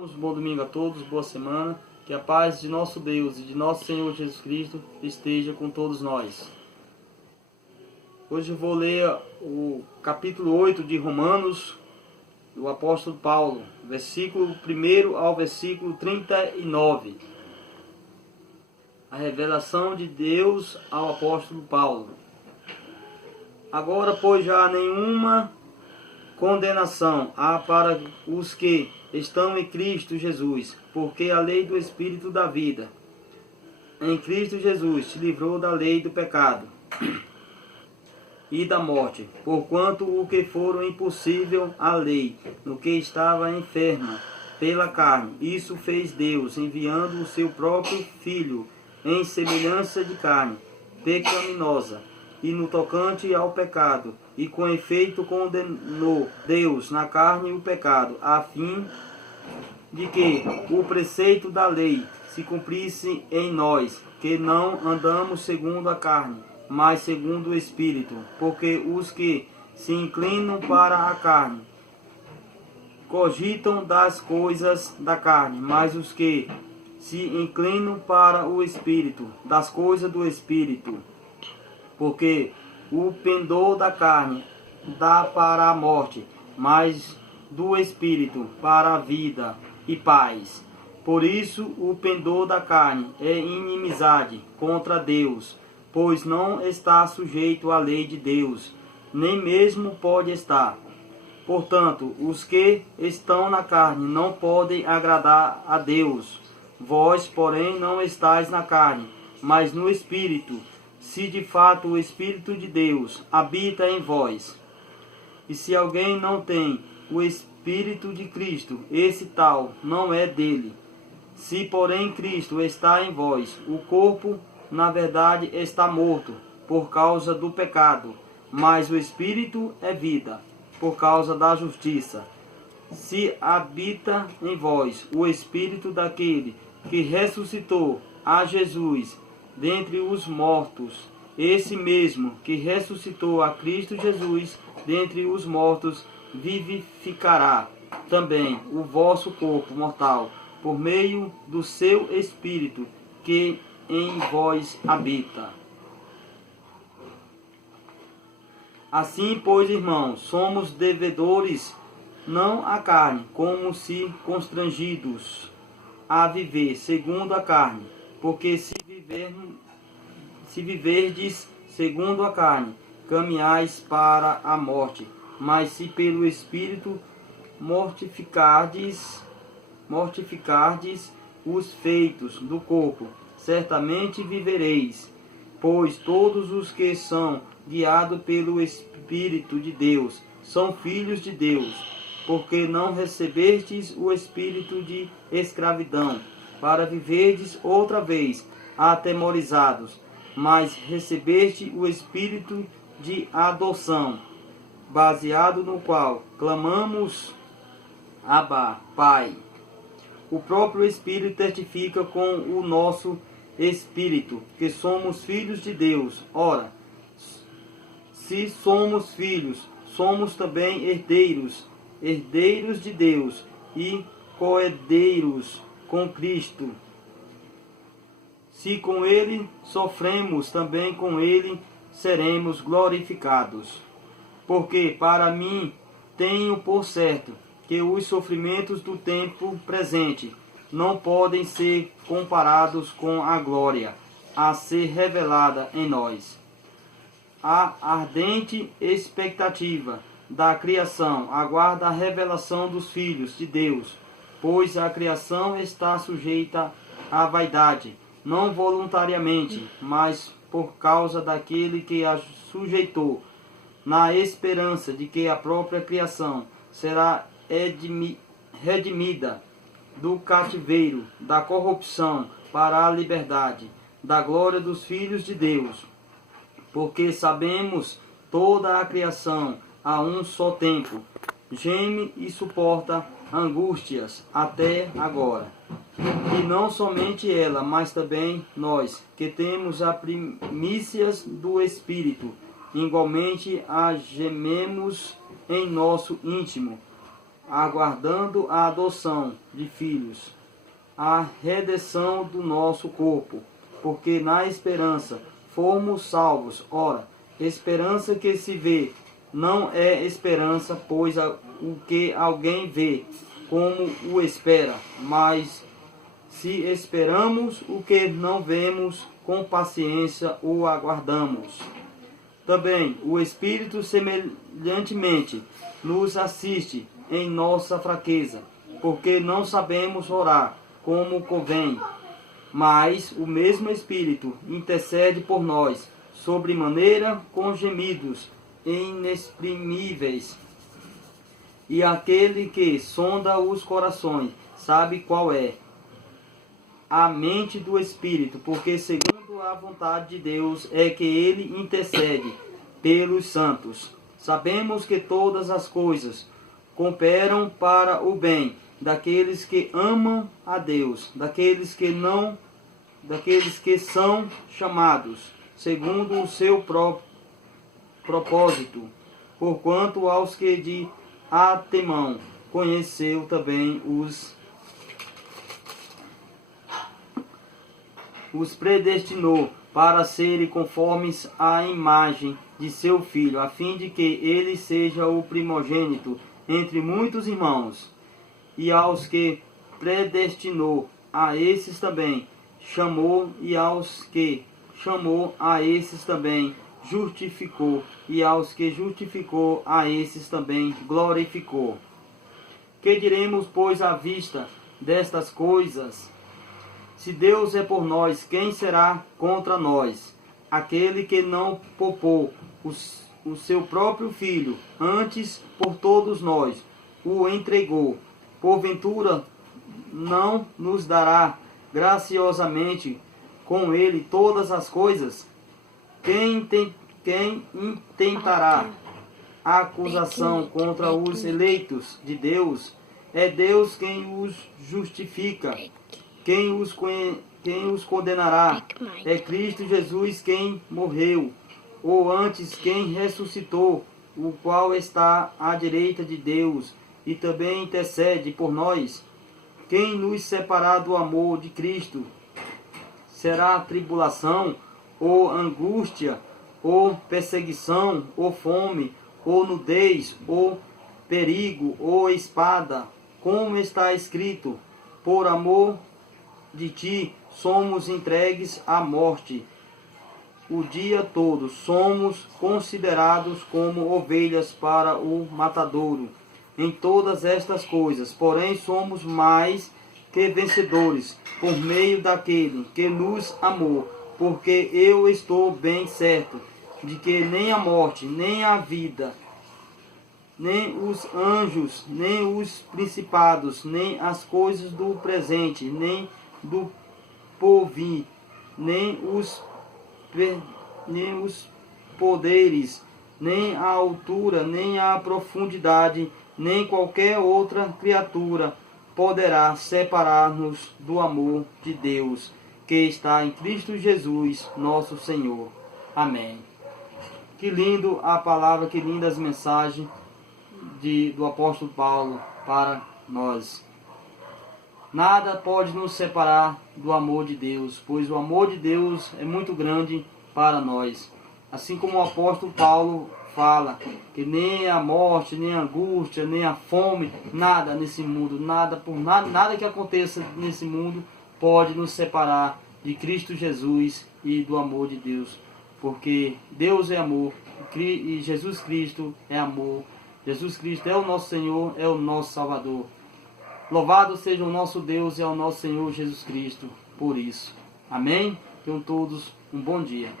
Bom domingo a todos, boa semana. Que a paz de nosso Deus e de nosso Senhor Jesus Cristo esteja com todos nós. Hoje eu vou ler o capítulo 8 de Romanos, do apóstolo Paulo, versículo 1 ao versículo 39. A revelação de Deus ao apóstolo Paulo. Agora, pois, já nenhuma condenação há para os que estão em Cristo Jesus, porque a lei do Espírito da vida em Cristo Jesus te livrou da lei do pecado e da morte, porquanto o que for impossível à lei, no que estava enferma pela carne, isso fez Deus, enviando o seu próprio Filho em semelhança de carne pecaminosa, e no tocante ao pecado, e com efeito condenou Deus na carne o pecado, a fim de que o preceito da lei se cumprisse em nós, que não andamos segundo a carne, mas segundo o Espírito. Porque os que se inclinam para a carne cogitam das coisas da carne, mas os que se inclinam para o Espírito, das coisas do Espírito. Porque o pendor da carne dá para a morte, mas do Espírito para a vida e paz. Por isso o pendor da carne é inimizade contra Deus, pois não está sujeito à lei de Deus, nem mesmo pode estar. Portanto, os que estão na carne não podem agradar a Deus. Vós, porém, não estáis na carne, mas no Espírito, se de fato o Espírito de Deus habita em vós. E se alguém não tem o Espírito de Cristo, esse tal não é dele. Se, porém, Cristo está em vós, o corpo, na verdade, está morto por causa do pecado, mas o Espírito é vida por causa da justiça. Se habita em vós o Espírito daquele que ressuscitou a Jesus dentre os mortos, esse mesmo que ressuscitou a Cristo Jesus dentre os mortos, vivificará também o vosso corpo mortal, por meio do seu Espírito que em vós habita. Assim, pois, irmãos, somos devedores, não à carne, como se constrangidos a viver segundo a carne, porque se viverdes segundo a carne, caminhais para a morte, mas se pelo Espírito mortificardes os feitos do corpo, certamente vivereis. Pois todos os que são guiados pelo Espírito de Deus são filhos de Deus, porque não recebestes o espírito de escravidão, para viverdes outra vez atemorizados, mas recebeste o espírito de adoção, baseado no qual clamamos: Abba, Pai. O próprio Espírito testifica com o nosso espírito que somos filhos de Deus. Ora, se somos filhos, somos também herdeiros, herdeiros de Deus e co-herdeiros com Cristo. Se com ele sofremos, também com ele seremos glorificados. Porque para mim tenho por certo que os sofrimentos do tempo presente não podem ser comparados com a glória a ser revelada em nós. A ardente expectativa da criação aguarda a revelação dos filhos de Deus, pois a criação está sujeita à vaidade, não voluntariamente, mas por causa daquele que a sujeitou, na esperança de que a própria criação será redimida do cativeiro, da corrupção, para a liberdade, da glória dos filhos de Deus. Porque sabemos toda a criação a um só tempo geme e suporta angústias até agora. E não somente ela, mas também nós, que temos as primícias do Espírito, igualmente a gememos em nosso íntimo, aguardando a adoção de filhos, a redenção do nosso corpo, porque na esperança fomos salvos. Ora, esperança que se vê não é esperança, pois o que alguém vê, como o espera, mas se esperamos o que não vemos, com paciência o aguardamos. Também o Espírito semelhantemente nos assiste em nossa fraqueza, porque não sabemos orar como convém, mas o mesmo Espírito intercede por nós, sobremaneira com gemidos inexprimíveis. E aquele que sonda os corações sabe qual é a mente do Espírito, porque segundo a vontade de Deus é que ele intercede pelos santos. Sabemos que todas as coisas cooperam para o bem daqueles que amam a Deus, daqueles que são chamados segundo o seu propósito. Porquanto aos que de antemão conheceu também os predestinou para serem conformes à imagem de seu Filho, a fim de que ele seja o primogênito entre muitos irmãos. E aos que predestinou, a esses também chamou, e aos que chamou, a esses também justificou, e aos que justificou, a esses também glorificou. Que diremos, pois, à vista destas coisas? Se Deus é por nós, quem será contra nós? Aquele que não poupou o seu próprio Filho, antes por todos nós o entregou, porventura não nos dará graciosamente com ele todas as coisas? Quem intentará acusação contra os eleitos de Deus? É Deus quem os justifica. Quem os condenará? É Cristo Jesus quem morreu, ou antes quem ressuscitou, o qual está à direita de Deus e também intercede por nós. Quem nos separar do amor de Cristo? Será tribulação, ou angústia, ou perseguição, ou fome, ou nudez, ou perigo, ou espada? Como está escrito: por amor de ti somos entregues à morte. O dia todo somos considerados como ovelhas para o matadouro. Em todas estas coisas, porém, somos mais que vencedores por meio daquele que nos amou, porque eu estou bem certo de que nem a morte, nem a vida, nem os anjos, nem os principados, nem as coisas do presente, nem do porvir, nem os poderes, nem a altura, nem a profundidade, nem qualquer outra criatura poderá separar-nos do amor de Deus, que está em Cristo Jesus, nosso Senhor. Amém. Que lindo a palavra, que lindas mensagens do apóstolo Paulo para nós. Nada pode nos separar do amor de Deus, pois o amor de Deus é muito grande para nós. Assim como o apóstolo Paulo fala que nem a morte, nem a angústia, nem a fome, nada nesse mundo, nada que aconteça nesse mundo pode nos separar de Cristo Jesus e do amor de Deus. Porque Deus é amor e Jesus Cristo é amor. Jesus Cristo é o nosso Senhor, é o nosso Salvador. Louvado seja o nosso Deus e ao nosso Senhor Jesus Cristo por isso. Amém? Tenham todos um bom dia.